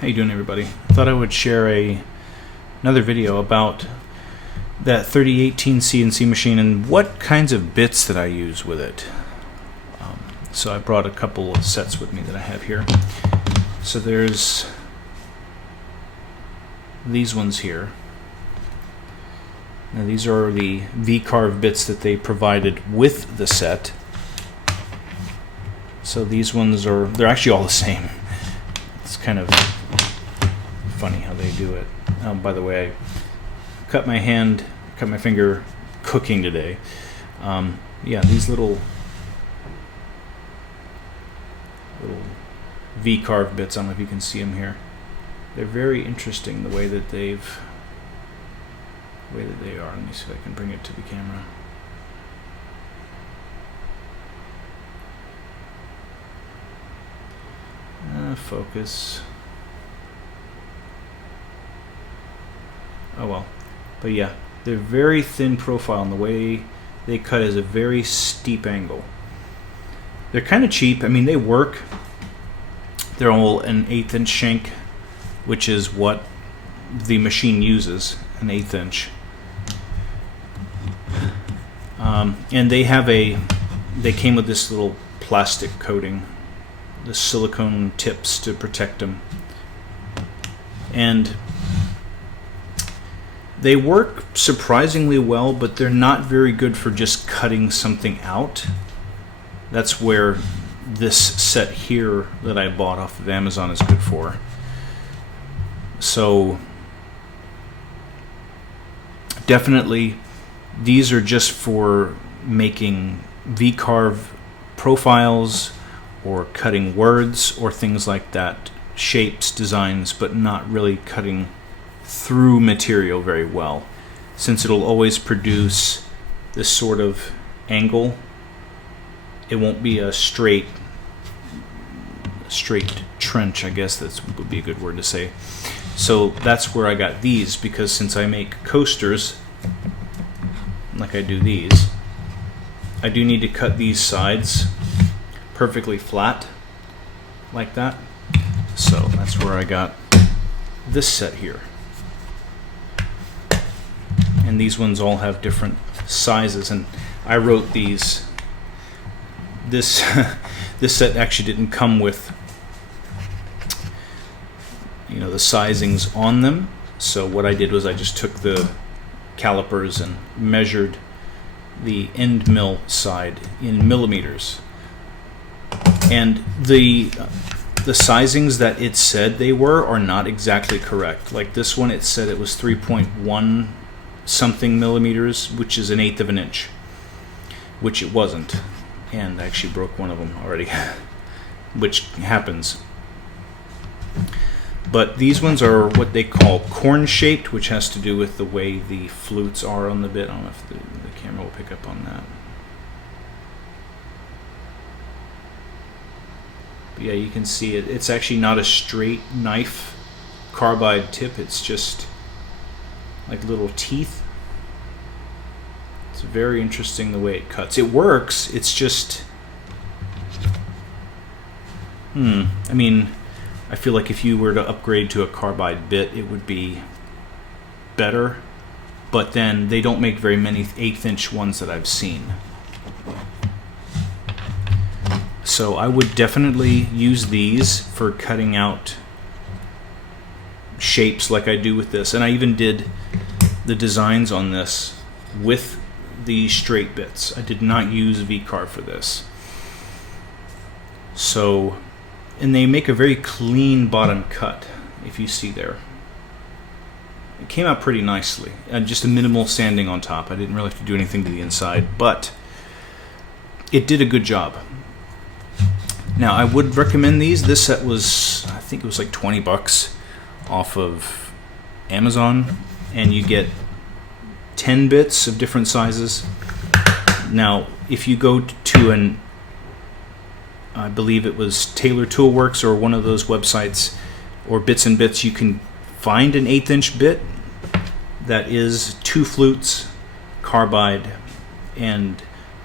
How you doing, everybody? I thought I would share another video about that 3018 CNC machine and what kinds of bits that I use with it. So I brought a couple of sets with me that I have here. So there's these ones here. Now these are the V-carve bits that they provided with the set. So these ones they're actually all the same. It's kind of funny how they do it. By the way, I cut my finger cooking today. Yeah, these little V-carve bits, I don't know if you can see them here. They're very interesting the way that they are. Let me see if I can bring it to the camera. Focus. Oh well. But yeah, they're very thin profile, and the way they cut is a very steep angle. They're kind of cheap. I mean, they work. They're all an 1/8 inch shank, which is what the machine uses, an 1/8 inch. And they came with this little plastic coating, the silicone tips to protect them. And they work surprisingly well, but they're not very good for just cutting something out. That's where this set here that I bought off of Amazon is good for. So definitely these are just for making V-carve profiles or cutting words or things like that, shapes, designs, but not really cutting through material very well, since it'll always produce this sort of angle. It won't be a straight trench, I guess that would be a good word to say. So that's where I got these, because since I make coasters like I do these, I do need to cut these sides perfectly flat like that. So that's where I got this set here. And these ones all have different sizes, and I wrote these. This set actually didn't come with, the sizings on them. So what I did was I just took the calipers and measured the end mill side in millimeters. And the sizings that it said they were are not exactly correct. Like this one, it said it was 3.1 something millimeters, which is 1/8 of an inch, which it wasn't. And I actually broke one of them already, which happens. But these ones are what they call corn-shaped, which has to do with the way the flutes are on the bit. I don't know if the camera will pick up on that. But yeah, you can see it. It's actually not a straight knife carbide tip. It's just like little teeth. It's very interesting the way it cuts. It works. It's just, I mean, I feel like if you were to upgrade to a carbide bit, it would be better. But then they don't make very many 1/8 inch ones that I've seen. So I would definitely use these for cutting out shapes like I do with this. And I even did the designs on this with the straight bits. I did not use V-carve for this. So, and they make a very clean bottom cut, if you see there. It came out pretty nicely, and just a minimal sanding on top. I didn't really have to do anything to the inside, but it did a good job. Now, I would recommend these. This set was, I think it was like 20 bucks off of Amazon, and you get 10 bits of different sizes. Now, if you go to I believe it was Taylor Toolworks or one of those websites, or Bits and Bits, you can find an 1/8 inch bit that is 2 flutes, carbide, and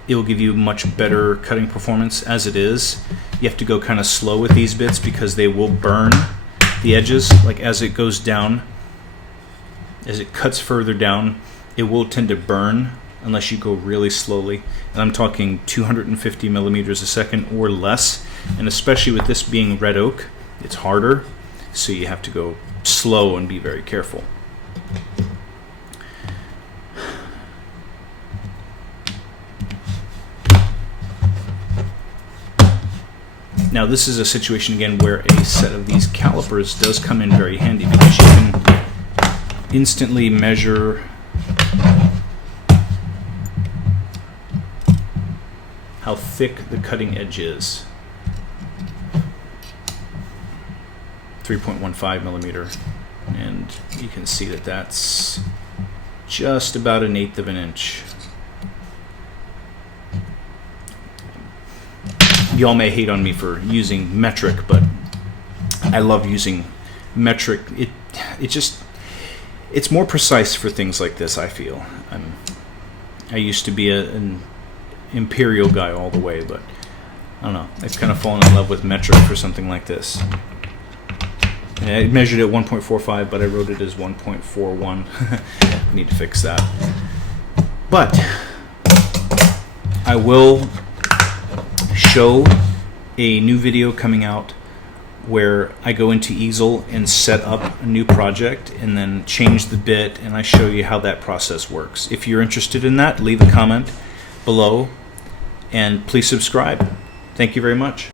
it will give you much better cutting performance. As it is, you have to go kind of slow with these bits because they will burn the edges, like as it goes down, as it cuts further down, it will tend to burn unless you go really slowly. And I'm talking 250 millimeters a second or less. And especially with this being red oak, it's harder, so you have to go slow and be very careful. Now this is a situation again where a set of these calipers does come in very handy, because you can instantly measure how thick the cutting edge is. 3.15 millimeter, and you can see that that's just about 1/8 of an inch. Y'all may hate on me for using metric, but I love using metric. It's more precise for things like this, I feel. I used to be an imperial guy all the way, but I don't know. I've kind of fallen in love with metric for something like this. And I measured it 1.45, but I wrote it as 1.41. I need to fix that. But I will show a new video coming out where I go into easel and set up a new project and then change the bit, and I show you how that process works. If you're interested in that, leave a comment below and please subscribe. Thank you very much.